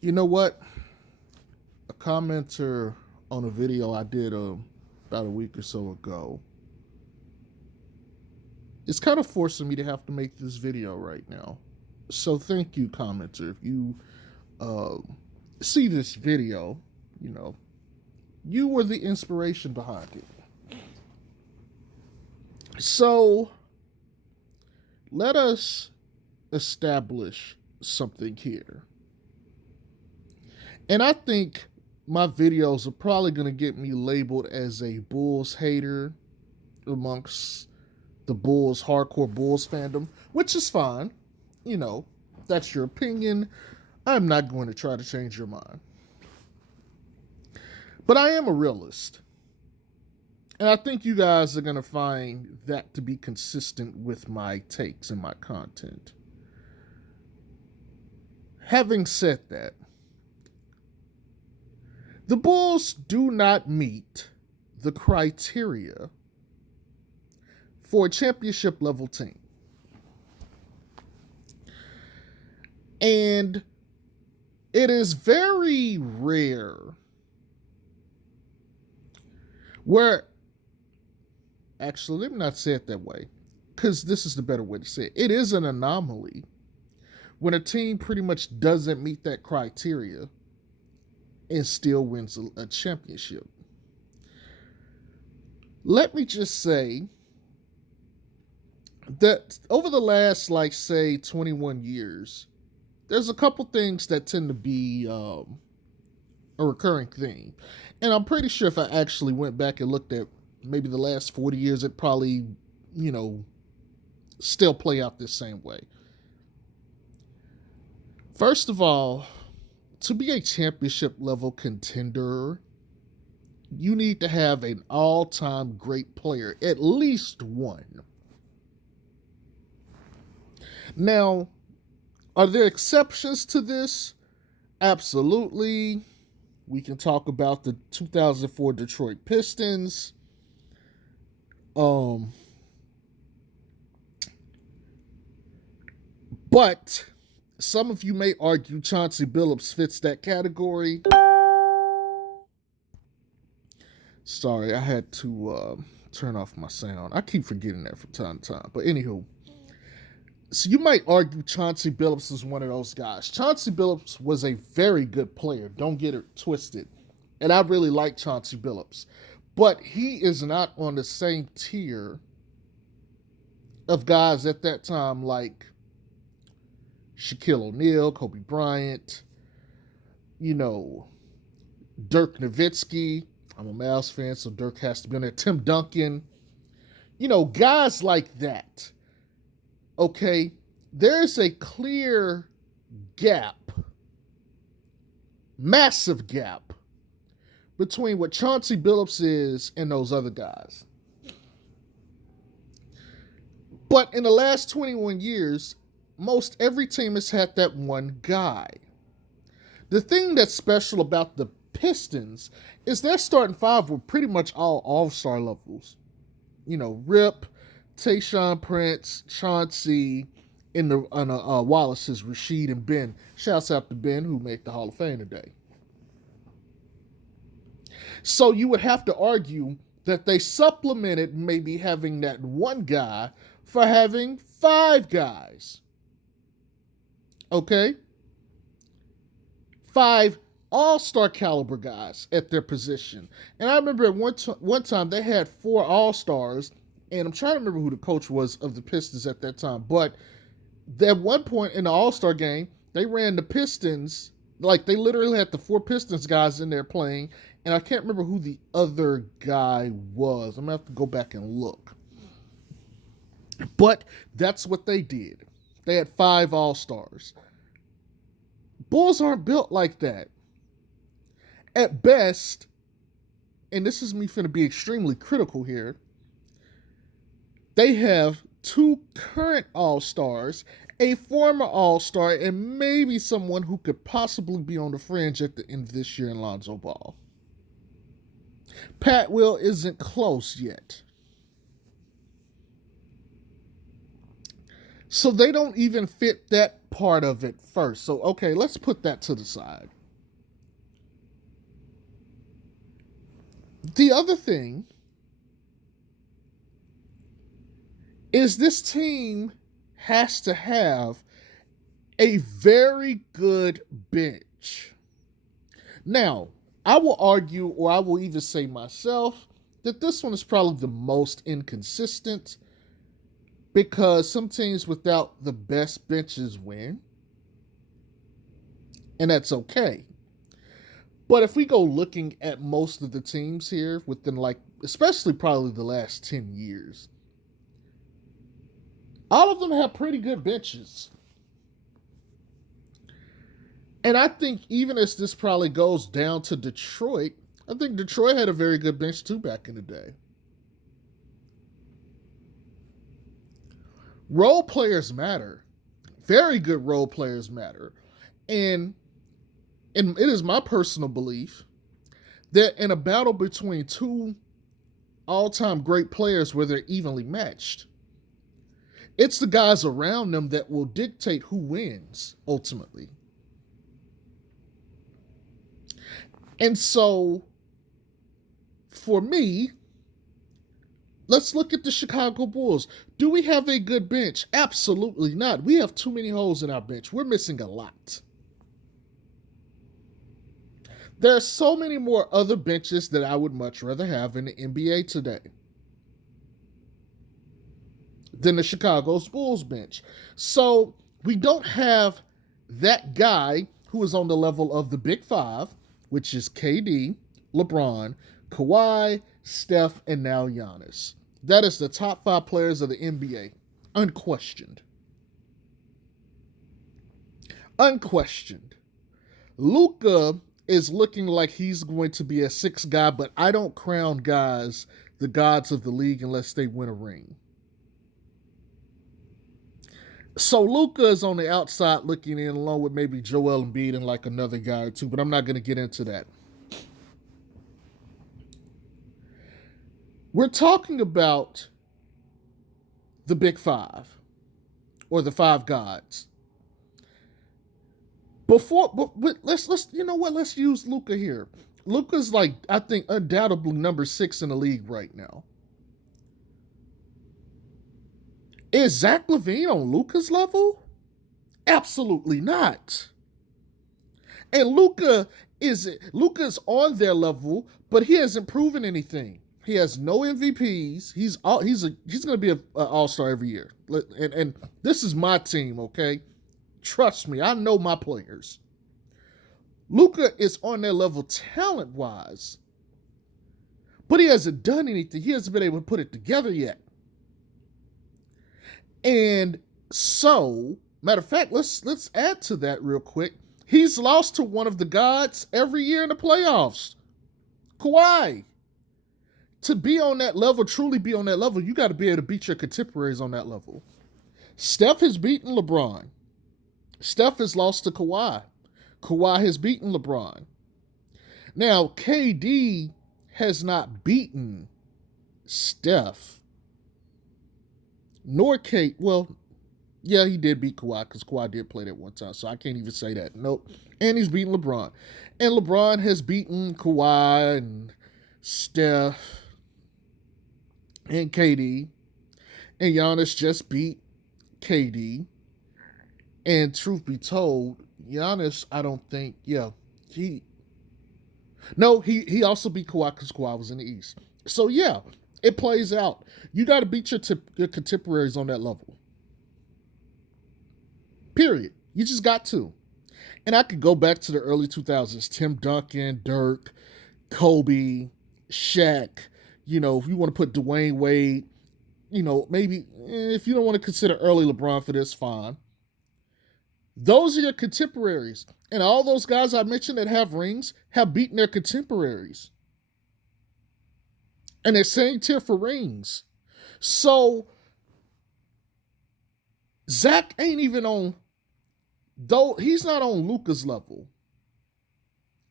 You know what? A commenter on a video I did about a week or so ago is kind of forcing me to have to make this video right now. So thank you, commenter. If you uh, see this video, you know, you were the inspiration behind it. So let us establish something here. And I think my videos are probably going to get me labeled as a Bulls hater amongst the Bulls, hardcore Bulls fandom, which is fine. You know, that's your opinion. I'm not going to try to change your mind. But I am a realist. And I think you guys are going to find that to be consistent with my takes and my content. Having said that, the Bulls do not meet the criteria for a championship level team. And it is very rare where, actually, let me not say it that way, because this is the better way to say it. It is an anomaly when a team pretty much doesn't meet that criteria and still wins a championship. Let me just say that over the last, like, say, 21 years, there's a couple things that tend to be a recurring theme. And I'm pretty sure if I actually went back and looked at maybe the last 40 years, it probably, you know, still play out this same way. First of all, to be a championship level contender, you need to have an all time great player, at least one. Now, are there exceptions to this? Absolutely. We can talk about the 2004 Detroit Pistons. But some of you may argue Chauncey Billups fits that category. Sorry, I had to turn off my sound. I keep forgetting that from time to time. But anywho, so you might argue Chauncey Billups is one of those guys. Chauncey Billups was a very good player. Don't get it twisted. And I really like Chauncey Billups. But he is not on the same tier of guys at that time like Shaquille O'Neal, Kobe Bryant, you know, Dirk Nowitzki. I'm a Mavs fan, so Dirk has to be on there. Tim Duncan. You know, guys like that. Okay, there's a clear gap, massive gap, between what Chauncey Billups is and those other guys. But in the last 21 years, most every team has had that one guy. The thing that's special about the Pistons is their starting five were pretty much all all-star levels. You know, Rip, Tayshaun Prince, Chauncey, and the Wallace's Rasheed and Ben. Shouts out to Ben who made the Hall of Fame today. So you would have to argue that they supplemented maybe having that one guy for having five guys. Okay? Five all-star caliber guys at their position. And I remember at one time they had four all-stars, and I'm trying to remember who the coach was of the Pistons at that time, but at one point in the all-star game, they ran the Pistons, like they literally had the four Pistons guys in there playing, and I can't remember who the other guy was. I'm going to have to go back and look. But that's what they did. They had five all-stars. Bulls aren't built like that. At best, and this is me finna be extremely critical here, they have two current all-stars, a former all-star, and maybe someone who could possibly be on the fringe at the end of this year in Lonzo Ball. Pat Will isn't close yet. So they don't even fit that part of it first. So, okay, let's put that to the side. The other thing is this team has to have a very good bench. Now, I will argue, or I will even say myself, that this one is probably the most inconsistent because some teams without the best benches win, and that's okay. But if we go looking at most of the teams here within, like, especially probably the last 10 years, all of them have pretty good benches. And I think even as this probably goes down to Detroit, I think Detroit had a very good bench too back in the day. Role players matter. Very good role players matter. And it is my personal belief that in a battle between two all-time great players where they're evenly matched, it's the guys around them that will dictate who wins ultimately. And so, for me, let's look at the Chicago Bulls. Do we have a good bench? Absolutely not. We have too many holes in our bench. We're missing a lot. There are so many more other benches that I would much rather have in the NBA today than the Chicago Bulls bench. So we don't have that guy who is on the level of the Big Five, which is KD, LeBron, Kawhi, Steph, and now Giannis. That is the top 5 players of the NBA, unquestioned. Unquestioned. Luka is looking like he's going to be a 6th guy, but I don't crown guys the gods of the league unless they win a ring. So Luka is on the outside looking in along with maybe Joel Embiid and like another guy or two, but I'm not going to get into that. We're talking about the Big Five or the 5 gods. But let's you know what? Let's use Luka here. Luka's like I think undoubtedly number 6 in the league right now. Is Zach LaVine on Luka's level? Absolutely not. And Luka's on their level, but he hasn't proven anything. He has no MVPs. He's going to be an all-star every year. And this is my team, okay? Trust me, I know my players. Luka is on their level talent-wise, but he hasn't done anything. He hasn't been able to put it together yet. And so, matter of fact, let's add to that real quick. He's lost to one of the gods every year in the playoffs. Kawhi. To be on that level, truly be on that level, you got to be able to beat your contemporaries on that level. Steph has beaten LeBron. Steph has lost to Kawhi. Kawhi has beaten LeBron. Now, KD has not beaten Steph. Nor Kate. Well, yeah, he did beat Kawhi because Kawhi did play that one time, so I can't even say that. Nope. And he's beaten LeBron. And LeBron has beaten Kawhi and Steph and KD. And Giannis just beat KD. And truth be told, Giannis, I don't think, he also beat Kawhi because Kawhi was in the East. So yeah, it plays out. You got to beat your contemporaries on that level. Period. You just got to. And I could go back to the early 2000s. Tim Duncan, Dirk, Kobe, Shaq. You know, if you want to put Dwayne Wade, you know, maybe if you don't want to consider early LeBron for this, fine. Those are your contemporaries. And all those guys I mentioned that have rings have beaten their contemporaries. And they're same tier for rings. So Zach ain't even on, though he's not on Luka's level.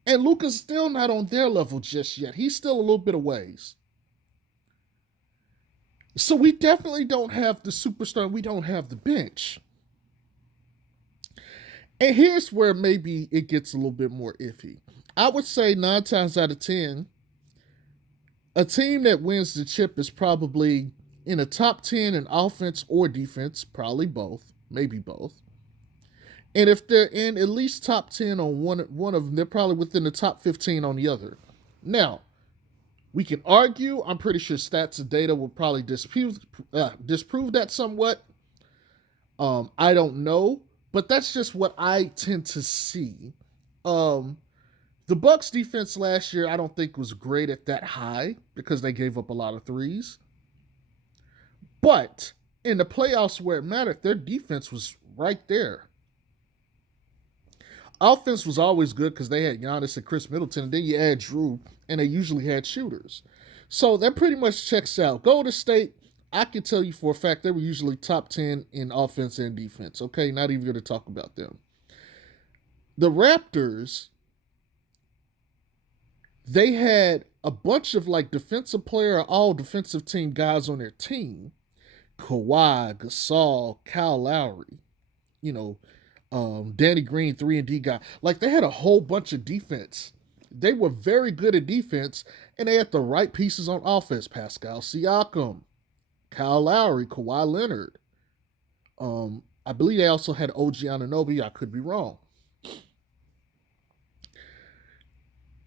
And Luka's still not on their level just yet. He's still a little bit of ways. So we definitely don't have the superstar. We don't have the bench. And here's where maybe it gets a little bit more iffy. I would say 9 times out of 10, a team that wins the chip is probably in a top 10 in offense or defense, probably both, maybe both. And if they're in at least top 10 on one of them, they're probably within the top 15 on the other. Now, we can argue. I'm pretty sure stats and data will probably disprove that somewhat. I don't know, but that's just what I tend to see. Um, the Bucks defense last year, I don't think was great at that high because they gave up a lot of threes. But in the playoffs where it mattered, their defense was right there. Offense was always good because they had Giannis and Chris Middleton, and then you add Drew, and they usually had shooters. So that pretty much checks out. Golden State, I can tell you for a fact they were usually top 10 in offense and defense. Okay, not even going to talk about them. The Raptors, they had a bunch of like defensive player, all defensive team guys on their team. Kawhi, Gasol, Kyle Lowry, you know, Danny Green, 3-and-D guy. Like they had a whole bunch of defense. They were very good at defense, and they had the right pieces on offense. Pascal Siakam, Kyle Lowry, Kawhi Leonard. I believe they also had OG Anunoby. I could be wrong.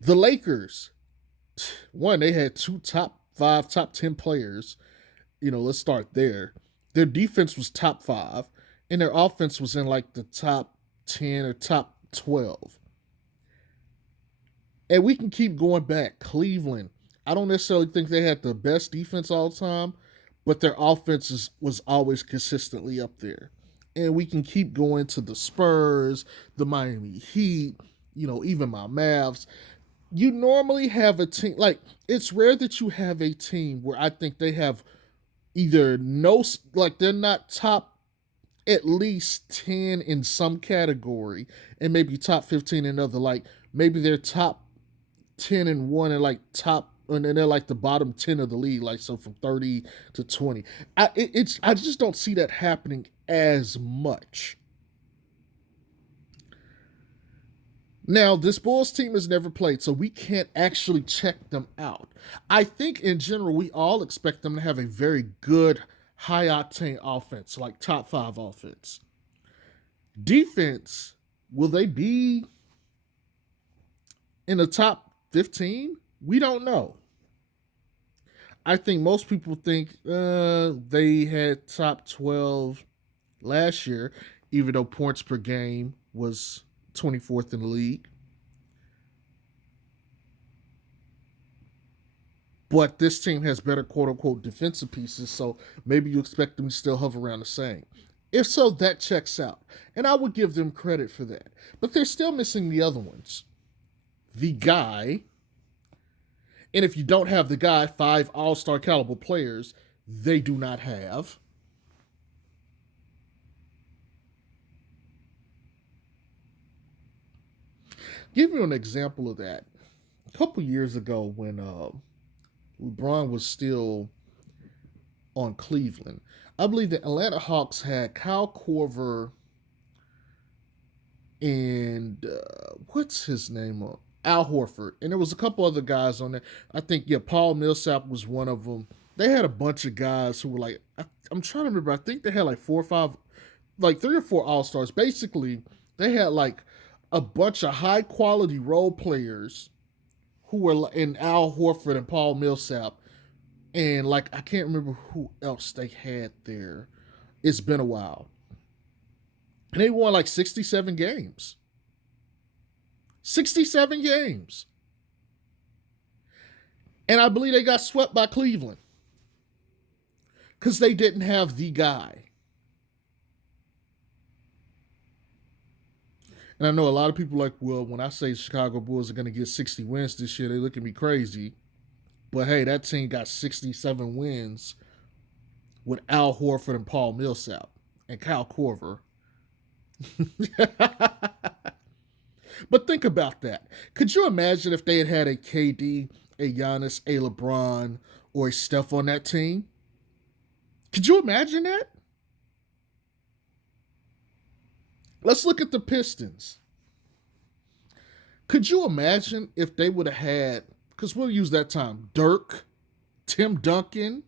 The Lakers, one, they had 2 top 5, top 10 players. Let's start there. Their defense was top 5, and their offense was in like the top 10 or top 12. And we can keep going back. Cleveland, I don't necessarily think they had the best defense all the time, but their offense was always consistently up there. And we can keep going to the Spurs, the Miami Heat, even my Mavs. You normally have a team, like, it's rare that you have a team where I think they have either no, like, they're not top at least 10 in some category and maybe top 15 in another. Like, maybe they're top 10 and one and like top, and then they're like the bottom 10 of the league, like so from 30 to 20. I just don't see that happening as much. Now, this Bulls team has never played, so we can't actually check them out. I think in general, we all expect them to have a very good, high octane offense, like top 5 offense. Defense, will they be in the top 15? We don't know. I think most people think they had top 12 last year, even though points per game was 24th in the league. But this team has better quote unquote defensive pieces, so maybe you expect them to still hover around the same. If so, that checks out. And I would give them credit for that. But they're still missing the other ones. The guy, and if you don't have the guy, 5 all-star caliber players, they do not have. Give you an example of that. A couple years ago when LeBron was still on Cleveland, I believe the Atlanta Hawks had Kyle Korver and what's his name? Al Horford. And there was a couple other guys on there. I think, Paul Millsap was one of them. They had a bunch of guys who were like, I'm trying to remember, I think they had like 4 or 5, like 3 or 4 All-Stars. Basically, they had like a bunch of high quality role players who were in Al Horford and Paul Millsap. And like, I can't remember who else they had there. It's been a while. And they won like 67 games. 67 games. And I believe they got swept by Cleveland because they didn't have the guy. And I know a lot of people are like, well, when I say Chicago Bulls are going to get 60 wins this year, they look at me crazy. But hey, that team got 67 wins with Al Horford and Paul Millsap and Kyle Korver. But think about that. Could you imagine if they had had a KD, a Giannis, a LeBron, or a Steph on that team? Could you imagine that? Let's look at the Pistons. Could you imagine if they would have had, because we'll use that time, Dirk, Tim Duncan,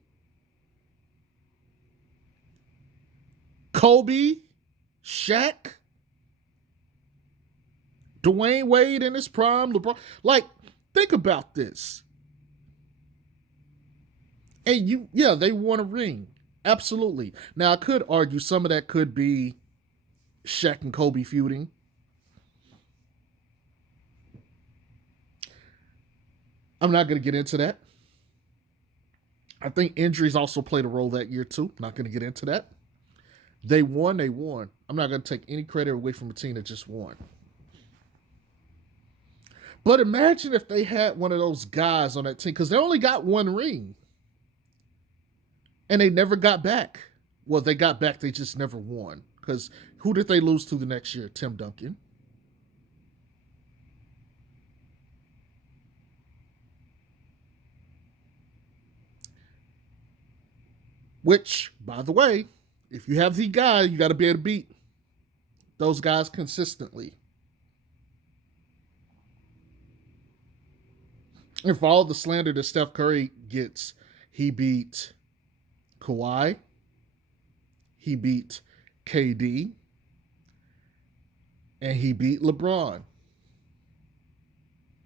Kobe, Shaq, Dwayne Wade in his prime, LeBron. Like, think about this. And they won a ring. Absolutely. Now, I could argue some of that could be Shaq and Kobe feuding. I'm not going to get into that. I think injuries also played a role that year too. Not going to get into that. They won. I'm not going to take any credit away from a team that just won. But imagine if they had one of those guys on that team, because they only got one ring. And they never got back. Well, they got back, they just never won. Because who did they lose to the next year? Tim Duncan. Which, by the way, if you have the guy, you got to be able to beat those guys consistently. And for all the slander that Steph Curry gets, he beat Kawhi, he beat KD, and he beat LeBron.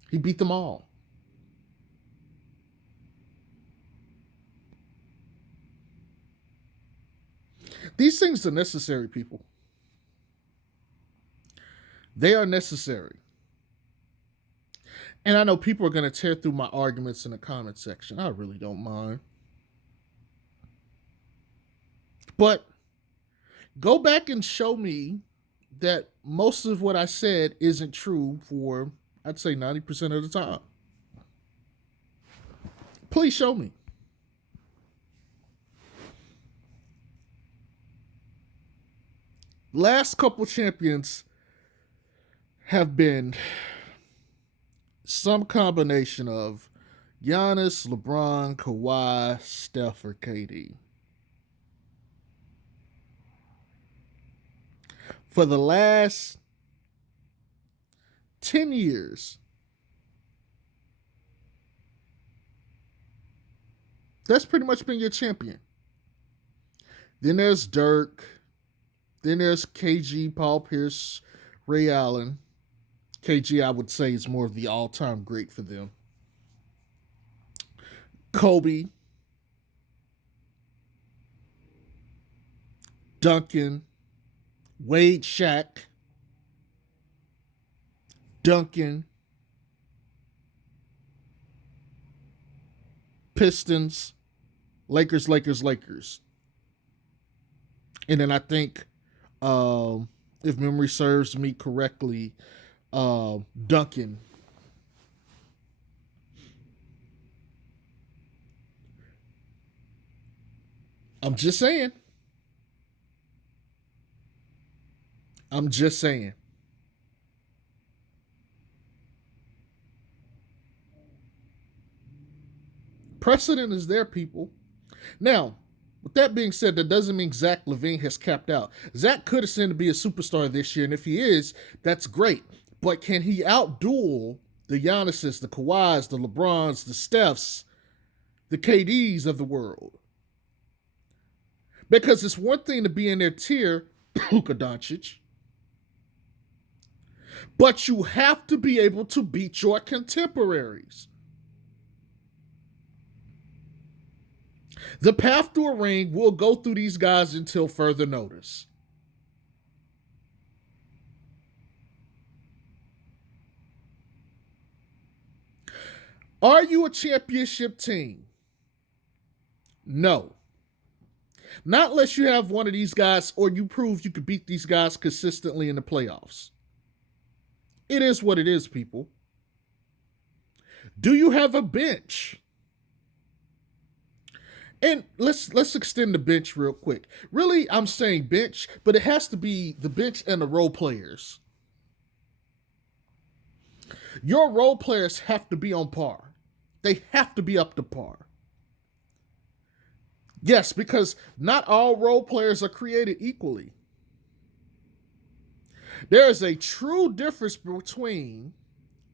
He beat them all. These things are necessary, people. They are necessary. And I know people are going to tear through my arguments in the comment section. I really don't mind. But go back and show me that most of what I said isn't true for, I'd say, 90% of the time. Please show me. Last couple champions have been some combination of Giannis, LeBron, Kawhi, Steph, or KD. For the last 10 years, that's pretty much been your champion. Then there's Dirk. Then there's KG, Paul Pierce, Ray Allen. KG, I would say, is more of the all-time great for them. Kobe, Duncan, Wade, Shaq, Duncan, Pistons, Lakers. And then I think, if memory serves me correctly, Duncan. I'm just saying. Precedent is there, people. Now, with that being said, that doesn't mean Zach LaVine has capped out. Zach could ascend to be a superstar this year, and if he is, that's great. But can he outduel the Giannis's, the Kawhis, the LeBrons, the Stephs, the KDs of the world? Because it's one thing to be in their tier, Luka Doncic, but you have to be able to beat your contemporaries. The path to a ring will go through these guys until further notice. Are you a championship team? No. Not unless you have one of these guys or you prove you can beat these guys consistently in the playoffs. It is what it is, people. Do you have a bench? And let's extend the bench real quick. Really, I'm saying bench, but it has to be the bench and the role players. Your role players have to be on par. They have to be up to par. Yes, because not all role players are created equally. There is a true difference between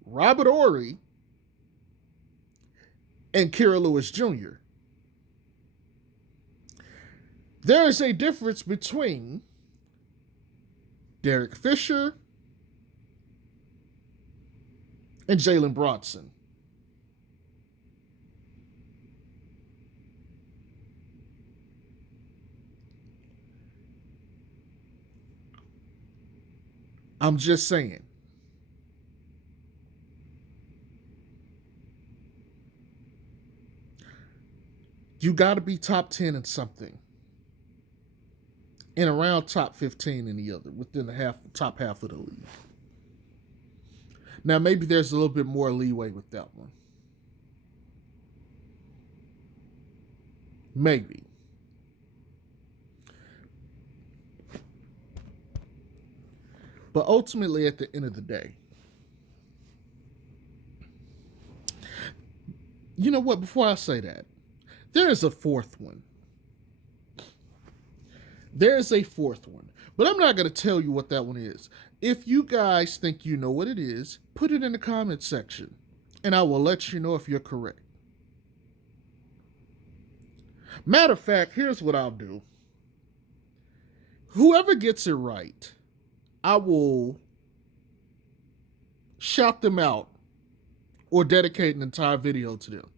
Robert Horry and Kira Lewis Jr. There is a difference between Derek Fisher and Jalen Bronson. I'm just saying. You got to be top 10 in something, and around top 15 in the other, within the top half of the league. Now, maybe there's a little bit more leeway with that one. Maybe. But ultimately, at the end of the day, you know what? Before I say that, there is a fourth one. There is a fourth one. But I'm not going to tell you what that one is. If you guys think you know what it is, put it in the comment section, and I will let you know if you're correct. Matter of fact, here's what I'll do. Whoever gets it right, I will shout them out or dedicate an entire video to them.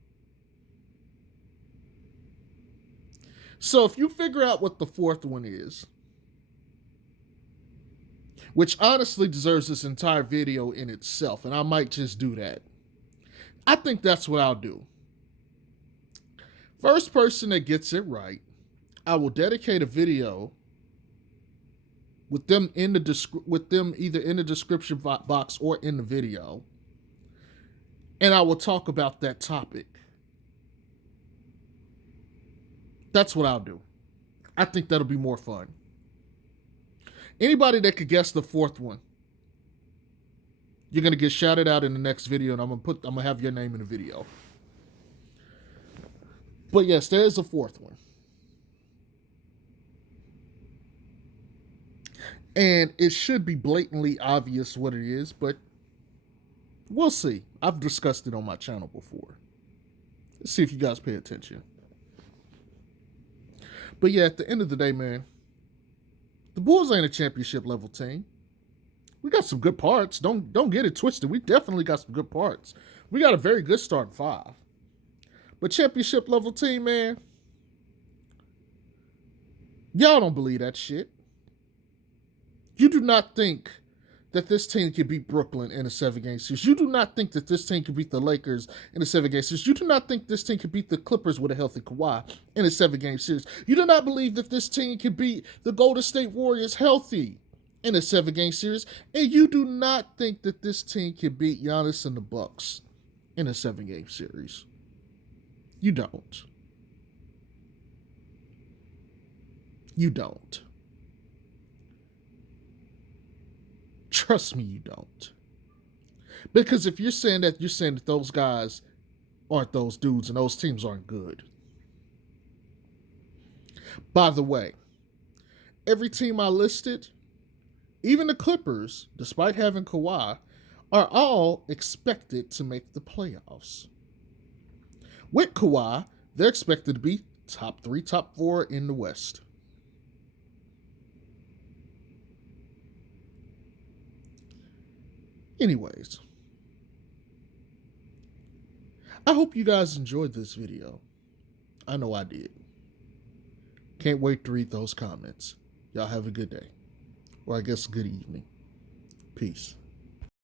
So if you figure out what the fourth one is, which honestly deserves this entire video in itself, and I might just do that, I think that's what I'll do. First person that gets it right, I will dedicate a video with them either in the description box or in the video, and I will talk about that topic. That's what I'll do. I think that'll be more fun. Anybody that could guess the fourth one, you're gonna get shouted out in the next video, and I'm gonna have your name in the video. But yes, there is a fourth one. And it should be blatantly obvious what it is, but we'll see. I've discussed it on my channel before. Let's see if you guys pay attention. But yeah, at the end of the day, man, the Bulls ain't a championship level team. We got some good parts. Don't get it twisted. We definitely got some good parts. We got a very good starting five. But championship level team, man, y'all don't believe that shit. You do not think that this team can beat Brooklyn in a 7-game series. You do not think that this team can beat the Lakers in a 7-game series. You do not think this team can beat the Clippers with a healthy Kawhi in a 7-game series. You do not believe that this team can beat the Golden State Warriors healthy in a 7-game series. And you do not think that this team can beat Giannis and the Bucks in a 7-game series. You don't. You don't. Trust me, you don't. Because if you're saying that those guys aren't those dudes and those teams aren't good. By the way, every team I listed, even the Clippers, despite having Kawhi, are all expected to make the playoffs. With Kawhi, they're expected to be top 3, top 4 in the West. Anyways, I hope you guys enjoyed this video. I know I did. Can't wait to read those comments. Y'all have a good day. Or I guess a good evening. Peace.